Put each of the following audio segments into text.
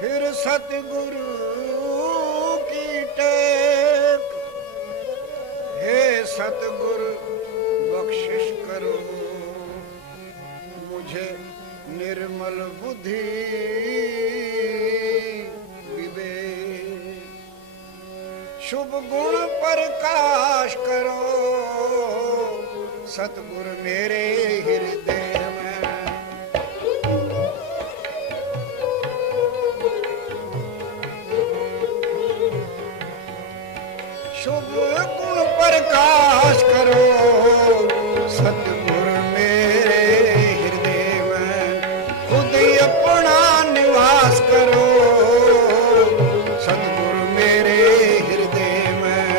फिर सतगुरु की टेक, हे सतगुरु बख्शिश करो मुझे निर्मल बुद्धि विवेक, शुभ गुण प्रकाश करो सतगुरु मेरे हृदय में। शुभ गुण प्रकाश करो सतगुरु मेरे हृदय में, खुद अपना निवास करो सतगुरु मेरे हृदय में।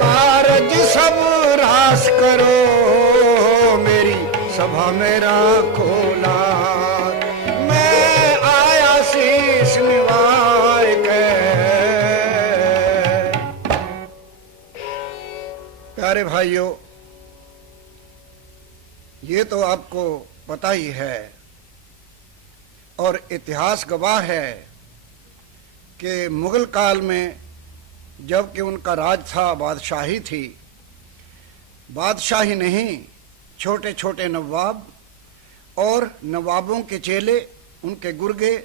कारज सब रास करो मेरी सभा में राखो लाज, मैं आया शीश निवाए के। प्यारे भाइयों, ये तो आपको पता ही है और इतिहास गवाह है कि मुगल काल में जबकि उनका राज था, बादशाही थी, बादशाही नहीं, छोटे छोटे नवाब और नवाबों के चेले, उनके गुर्गे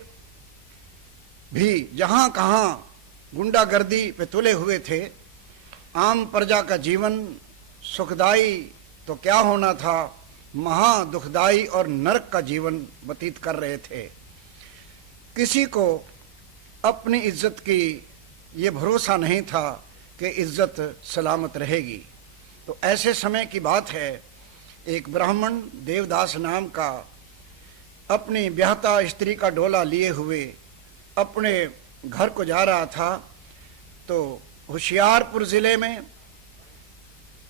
भी जहाँ कहाँ गुंडागर्दी पे तुले हुए थे। आम प्रजा का जीवन सुखदाई तो क्या होना था, महा दुखदाई और नरक का जीवन व्यतीत कर रहे थे। किसी को अपनी इज्जत की ये भरोसा नहीं था कि इज्जत सलामत रहेगी। तो ऐसे समय की बात है, एक ब्राह्मण देवदास नाम का अपनी ब्याहता स्त्री का डोला लिए हुए अपने घर को जा रहा था। तो होशियारपुर ज़िले में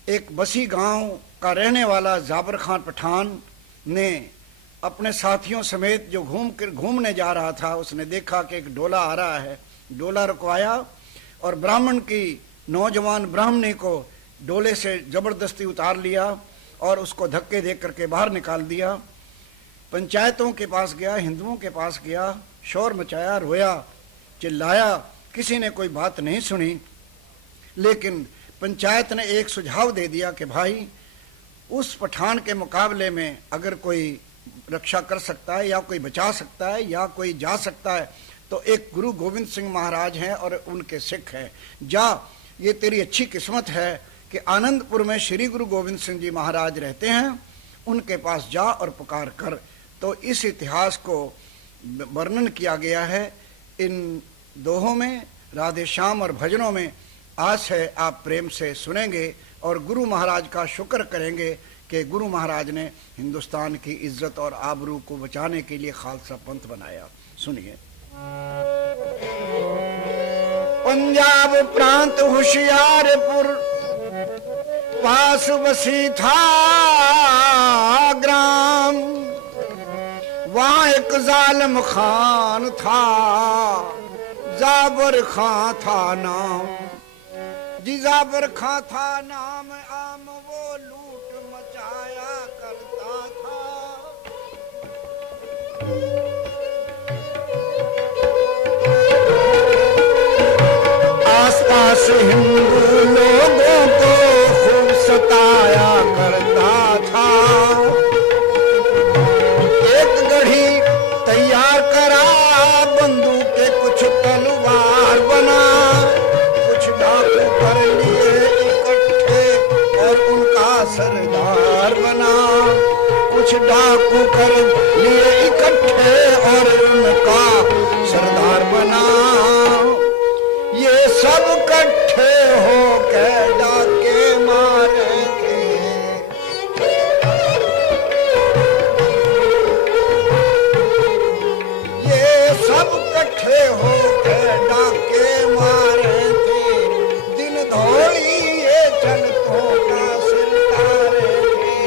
एक बसी गांव का रहने वाला जाबर खान पठान ने अपने साथियों समेत जो घूमने जा रहा था, उसने देखा कि एक डोला आ रहा है। डोला रुकवाया और ब्राह्मण की नौजवान ब्राह्मणी को डोले से जबरदस्ती उतार लिया और उसको धक्के दे करके बाहर निकाल दिया। पंचायतों के पास गया, हिंदुओं के पास गया, शोर मचाया, रोया, चिल्लाया, किसी ने कोई बात नहीं सुनी। लेकिन पंचायत ने एक सुझाव दे दिया कि भाई, उस पठान के मुकाबले में अगर कोई रक्षा कर सकता है या कोई बचा सकता है या कोई जा सकता है तो एक गुरु गोविंद सिंह महाराज हैं और उनके सिख हैं। जा, ये तेरी अच्छी किस्मत है कि आनंदपुर में श्री गुरु गोविंद सिंह जी महाराज रहते हैं, उनके पास जा और पुकार कर। तो इस इतिहास को वर्णन किया गया है इन दोहों में, राधे श्याम और भजनों में। आस है आप प्रेम से सुनेंगे और गुरु महाराज का शुक्र करेंगे कि गुरु महाराज ने हिंदुस्तान की इज्जत और आबरू को बचाने के लिए खालसा पंथ बनाया। सुनिए। पंजाब प्रांत होशियारपुर पास बसी था ग्राम, वहां एक जालिम खान था, जाबर खां था नाम जी, जाबर खां था नाम। आम वो लूट मचाया करता था, आसपास हिंदू लोगों को खूब सताया करता था। एक गढ़ी तैयार करा, बंदूक के कुछ तलवार बना, कुछ डाकू कर लिए इकट्ठे और उनका सरदार बना, कुछ डाकू कर लिए इकट्ठे और उनका सरदार बना। ये सब इकट्ठे हो के डाके मारेंगे, ये सब इकट्ठे हो के डाके मारे थे, दिन धोड़ी ये चलतों का सिर तारे थे।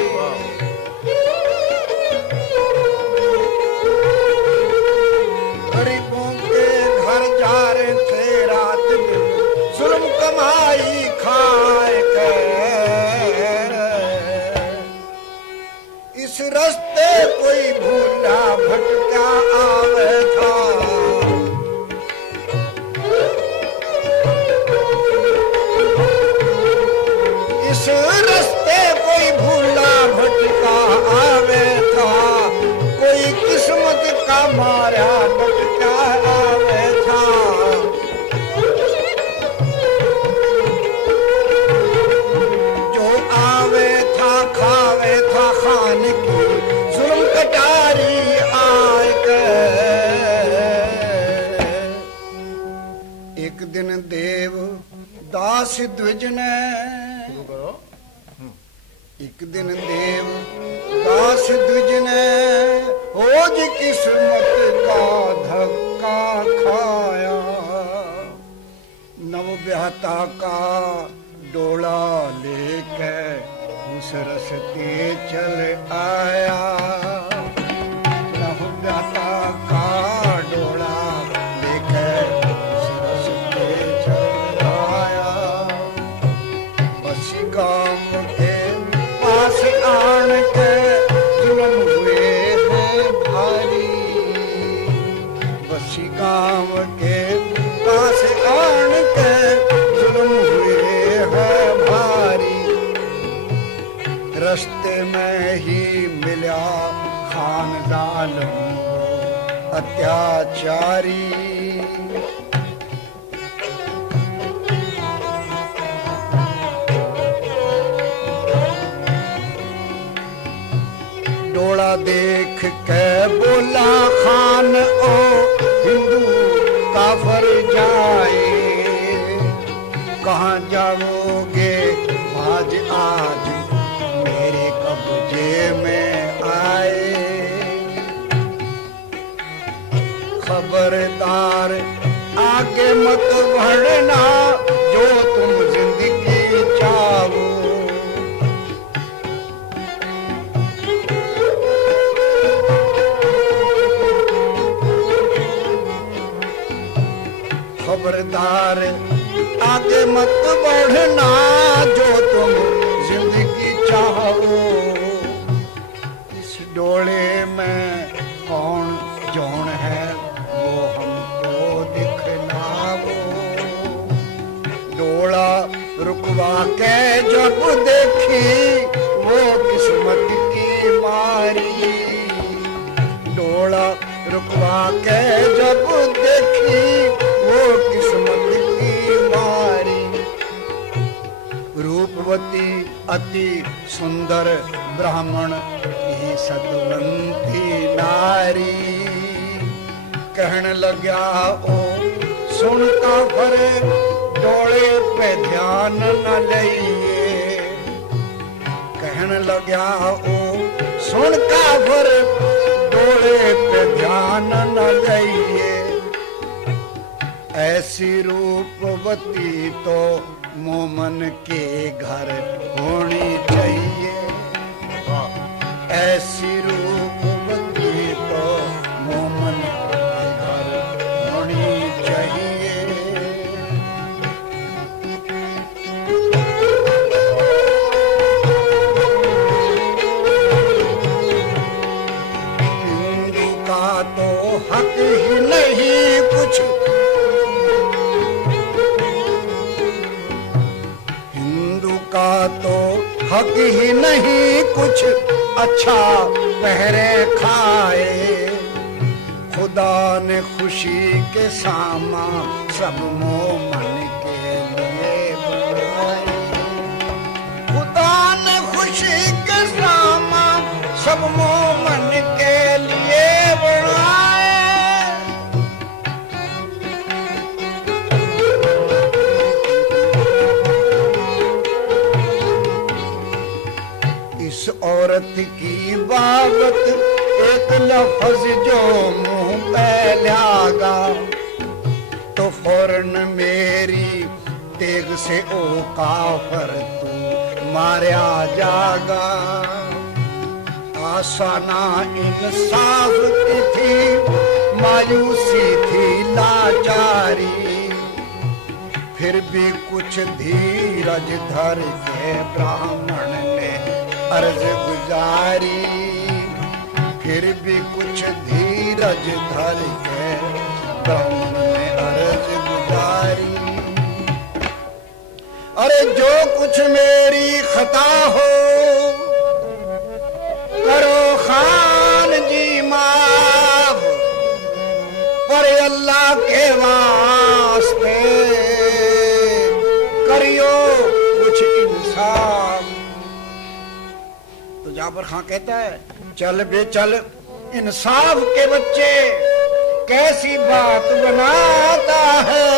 इस रास्ते कोई भूला भटका आवे था। इस रास्ते कोई भूला भटका आवे था, कोई किस्मत का मारा भटका आवे था। जो आवे था खावे था खान की जुल्म कटारी आए गए। एक दिन देव दास द्विज ने, एक दिन देव दास द्विज ने होज किस्मत का धक्का खाया। नव ब्याहता का डोला लेके उस रस्ते चल आया। नव ब्याहता का डोला लेके उस रस्ते चल आया। बसी गांव के पास आन के जुल्म हुए हैं भारी। बसी गांव के पास आन के जुल्म हुए हैं भारी। रस्ते में ही मिला खानदान अत्याचारी। डोला देख के बोला खान ओ हिंदू काफर जाए। कहाँ जाओगे आज आज मेरे कब्जे में आए। खबरदार आगे मत बढ़ना जो तुम जिंदगी चाहो। खबरदार आगे मत बढ़ना जो तुम जिंदगी चाहो। इस डोले में कौन जौन है वो हमको दिखलाओ। डोला रुकवा के जब देखी वो किस्मत की मारी। डोला रुकवा के जब देखी वो किस्मत की मारी। रूपवती अति सुंदर ब्राह्मण की सतवंती नारी। कहने लगा ओ सुनता पर डोले पे ध्यान न लइए। कहने लगा ओ सुनता पर डोले पे ध्यान न लइए। ऐसी रूपवती तो मोमन के घर होनी चाहिए। ऐसी रूपवती तो मोमन के घर होनी चाहिए। हिंदू का तो हक ही नहीं कुछ, का तो हक ही नहीं कुछ अच्छा पहरे खाए। खुदा ने खुशी के सामा सब मोमन के लिए बनाए। खुदा ने खुशी के सामा सब मोमन के लिए बनाए। इस औरत की बाबत एक लफ्ज जो मुंह पे लागा तो फौरन मेरी तेग से ओ काफर तू मारा जागा। आसाना इंसाफ की थी मायूसी थी लाचारी। फिर भी कुछ धीरज धर के ब्राह्मण ने अर्ज गुजारी। फिर भी कुछ धीरज धर के ब्रह्म ने अर्ज गुजारी। अरे जो कुछ मेरी खता हो करो खान जी माफ, पर अल्लाह के वास्ते करियो कुछ इंसाफ। तो जाफर खां कहता है चल बे चल इंसाफ के बच्चे, कैसी बात बनाता है,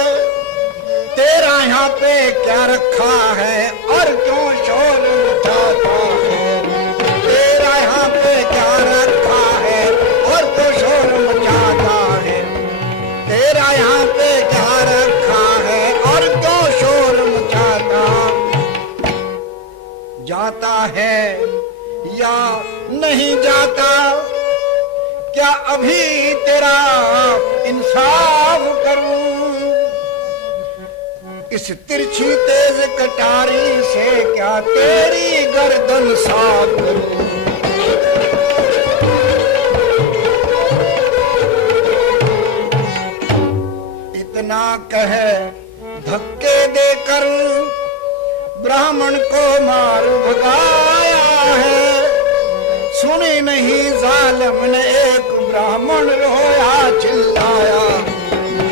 तेरा यहाँ पे क्या रखा है और क्यों शोर मचाता है, तेरा यहाँ पे क्या रखा है और क्यों शोर मचाता है, तेरा यहाँ पे क्या रखा है और क्यों शोर मचाता। जाता है या नहीं जाता, क्या अभी तेरा इंसाफ करूं, इस तिरछी तेज कटारी से क्या तेरी गर्दन साफ करूं। इतना कह धक्के देकर ब्राह्मण को मार भगाया है, सुनी नहीं जालिम ने एक ब्राह्मण रोया चिल्लाया,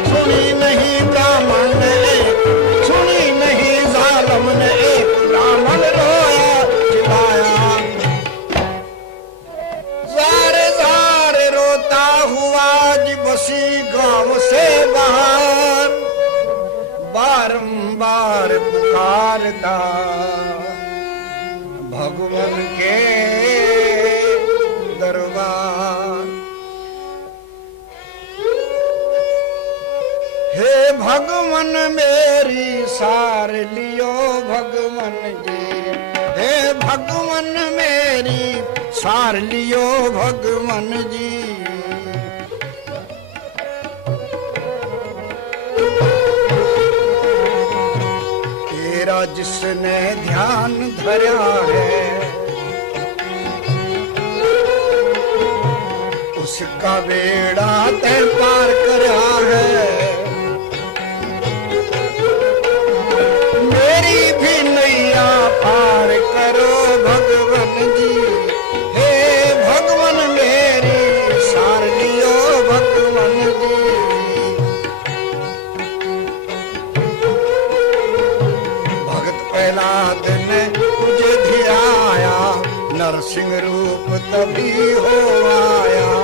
सुनी नहीं ब्राह्मण ने एक, सुनी नहीं जालिम ने एक ब्राह्मण रोया चिल्लाया। ज़ारे ज़ारे रोता हुआ जी बसी गांव से बाहर, बारंबार पुकारता भगवान के दरबार। हे भगवान मेरी सार लियो भगवान जी, हे भगवान मेरी सार लियो भगवान जी। तेरा जिसने ध्यान धरा है उसका बेड़ा तय पार करा है, मेरी भी नैया पार करो भगवान जी, हे भगवान मेरी सार लियो भगवान जी। भगत पहला दिन तुझे धियाया, नरसिंह रूप तभी हो आया,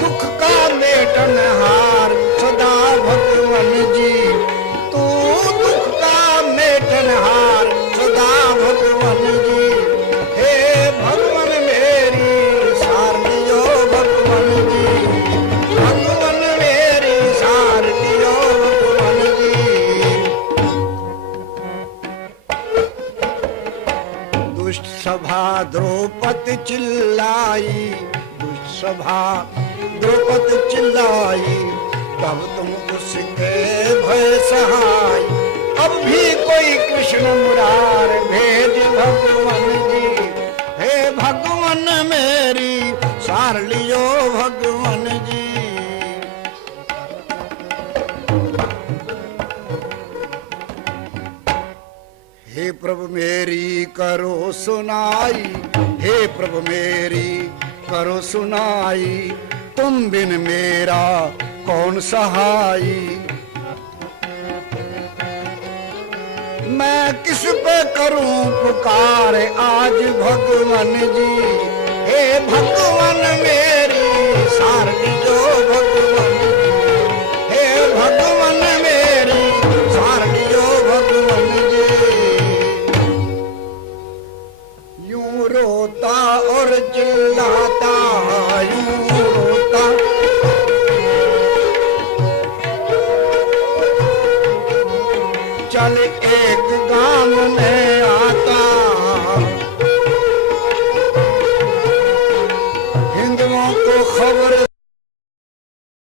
दुख का मेटनहार सदा भगवान जी, तू दुख का मेटनहार सदा भगवान जी, हे भगवान मेरी सार लियो भगवान जी, भगवान मेरी सार लियो भगवान जी। दुष्ट सभा द्रौपदी चिल्लाई, दुष्ट सभा द्रौपदी चिल्लाई, तब तुम उसके भय सहाय, अब भी कोई कृष्ण मुरार भेज भगवान जी, हे भगवान मेरी सार लियो भगवान जी। हे प्रभु मेरी करो सुनाई, हे प्रभु मेरी करो सुनाई, तुम बिन मेरा कौन सहाई। मैं किस पे करूं पुकार आज भगवान जी, हे भगवान मेरी सार लियो भगवान जी, हे भगवान मेरी सार लियो भगवान जी। यूं रोता और चिल्लाता, यूं रोता चल एक गांव में